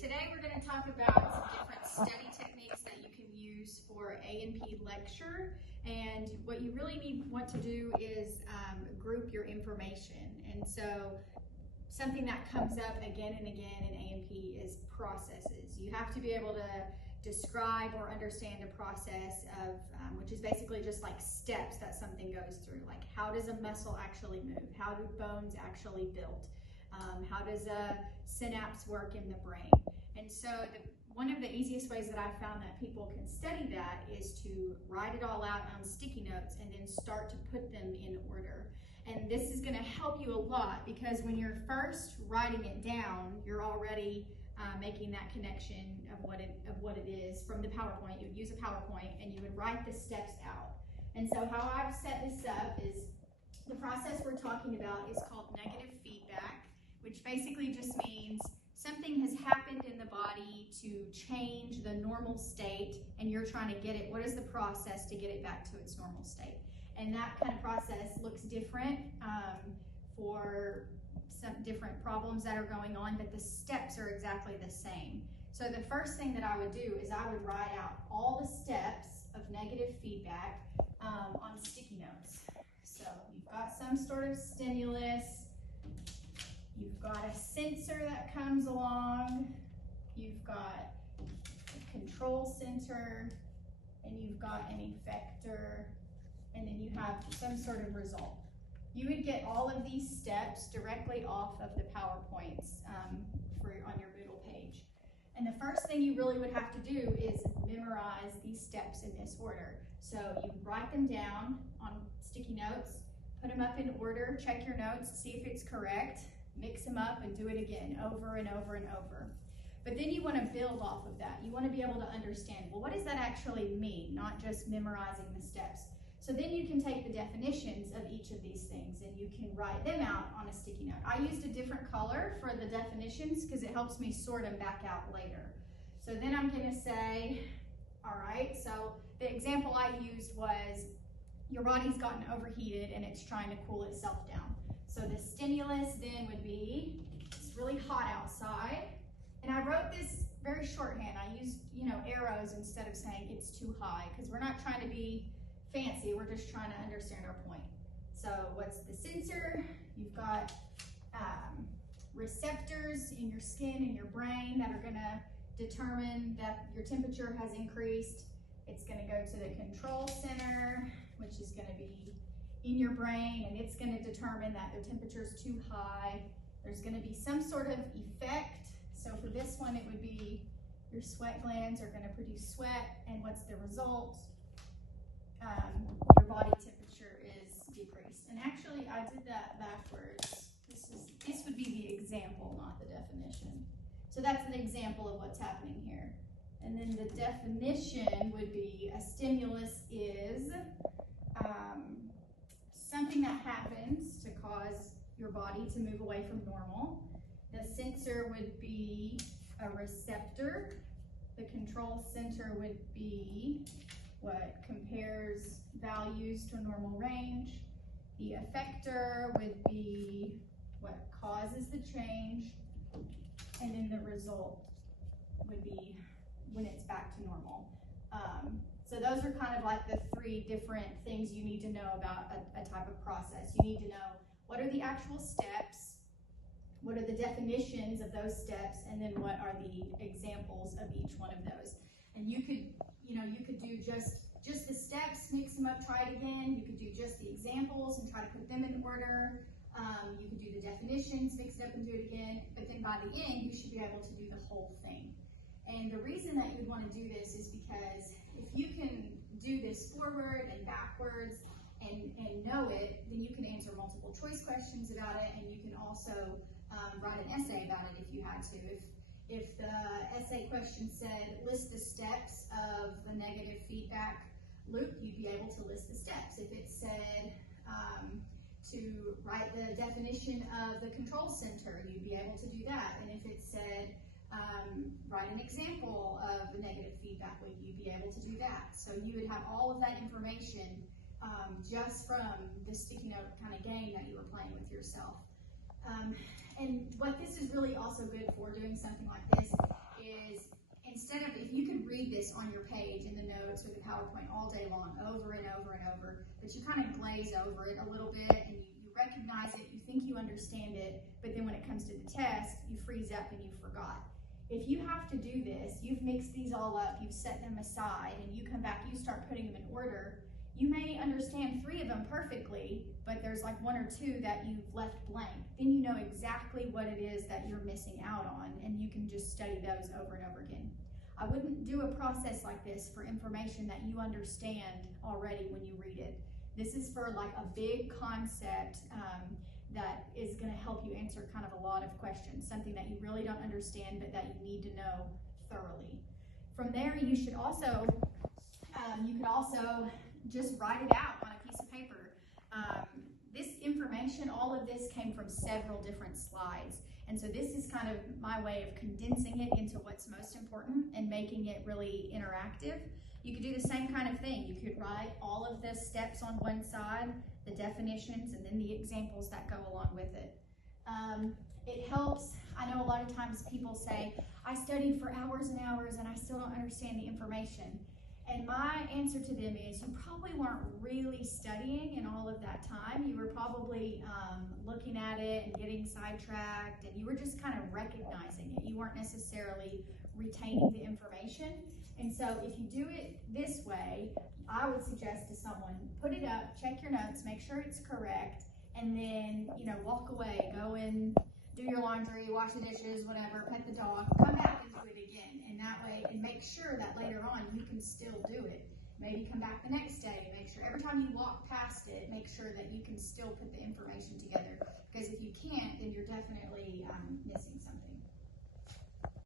Today we're going to talk about some different study techniques that you can use for A&P lecture. And what you really want to do is group your information. And so something that comes up again and again in A&P is processes. You have to be able to describe or understand a process of, which is basically just like steps that something goes through. Like, how does a muscle actually move? How do bones actually build? How does a synapse work in the brain? And so one of the easiest ways that I've found that people can study that is to write it all out on sticky notes and then start to put them in order. And this is going to help you a lot because when you're first writing it down, you're already making that connection of what it is from the PowerPoint. You would use a PowerPoint and you would write the steps out. And so how I've set this up is the process we're talking about is called negative feedback, which basically just means something has happened in the body to change the normal state and you're trying to get it, what is the process to get it back to its normal state? And that kind of process looks different for some different problems that are going on, but the steps are exactly the same. So the first thing that I would do is I would write out all the steps of negative feedback on sticky notes. So you've got some sort of stimulus, you've got a sensor that comes along, you've got a control center, and you've got an effector, and then you have some sort of result. You would get all of these steps directly off of the PowerPoints on your Moodle page. And the first thing you really would have to do is memorize these steps in this order. So you write them down on sticky notes, put them up in order, check your notes, see if it's correct, mix them up and do it again over and over and over. But then you want to build off of that. You want to be able to understand, well, what does that actually mean? Not just memorizing the steps. So then you can take the definitions of each of these things and you can write them out on a sticky note. I used a different color for the definitions because it helps me sort them back out later. So then I'm going to say, all right, so the example I used was your body's gotten overheated and it's trying to cool itself down. So the stimulus then would be, it's really hot outside. And I wrote this very shorthand. I used, arrows instead of saying it's too high because we're not trying to be fancy, we're just trying to understand our point. So what's the sensor? You've got receptors in your skin and your brain that are gonna determine that your temperature has increased. It's gonna go to the control center, which is gonna be in your brain, and it's gonna determine that the temperature is too high. There's gonna be some sort of effect. So for this one, it would be your sweat glands are gonna produce sweat, and what's the result? Your body temperature is decreased. And actually, I did that backwards. This would be the example, not the definition. So that's an example of what's happening here. And then the definition would be a stimulus is something that happens to cause your body to move away from normal. The sensor would be a receptor. The control center would be what compares values to a normal range. The effector would be what causes the change. And then the result would be when it's back to normal. So those are kind of like the three different things you need to know about a type of process. You need to know what are the actual steps, what are the definitions of those steps, and then what are the examples of each one of those. And you could do just the steps, mix them up, try it again. You could do just the examples and try to put them in order. You could do the definitions, mix it up and do it again. But then by the end, you should be able to do the whole thing. And the reason that you'd want to do this is because if you can do this forward and backwards and know it, then you can answer multiple choice questions about it, and you can also write an essay about it if you had to. If the essay question said, list the steps of the negative feedback loop, you'd be able to list the steps. If it said to write the definition of the control center, you'd be able to do that. And if it said write an example of the negative feedback loop, you'd be able to do that. So you would have all of that information just from the sticky note kind of game that you were playing with yourself. And what this is really also good for, doing something like this, is, instead of, if you could read this on your page in the notes or the PowerPoint all day long, over and over and over, but you kind of glaze over it a little bit and you recognize it, you think you understand it, but then when it comes to the test, you freeze up and you forgot. If you have to do this, you've mixed these all up, you've set them aside, and you come back, you start putting them in order, you may understand 3 of them perfectly, but there's like 1 or 2 that you've left blank. Then you know exactly what it is that you're missing out on, and you can just study those over and over again. I wouldn't do a process like this for information that you understand already when you read it. This is for like a big concept that is going to help you answer kind of a lot of questions, something that you really don't understand but that you need to know thoroughly. From there, you should also, you could also just write it out on a piece of paper. This information, all of this came from several different slides. And so this is kind of my way of condensing it into what's most important and making it really interactive. You could do the same kind of thing. You could write all of the steps on one side, the definitions, and then the examples that go along with it. It helps. I know a lot of times people say, I studied for hours and hours and I still don't understand the information. And my answer to them is, you probably weren't really studying in all of that time. You were probably looking at it and getting sidetracked, and you were just kind of recognizing it. You weren't necessarily retaining the information. And so if you do it this way, I would suggest to someone, put it up, check your notes, make sure it's correct, and then, you know, walk away, go and do your laundry, wash the dishes, whatever, pet the dog, come back and do it again. And that way, and make sure that later on you can still do it. Maybe come back the next day, make sure every time you walk past it, make sure that you can still put the information together. Because if you can't, then you're definitely missing something.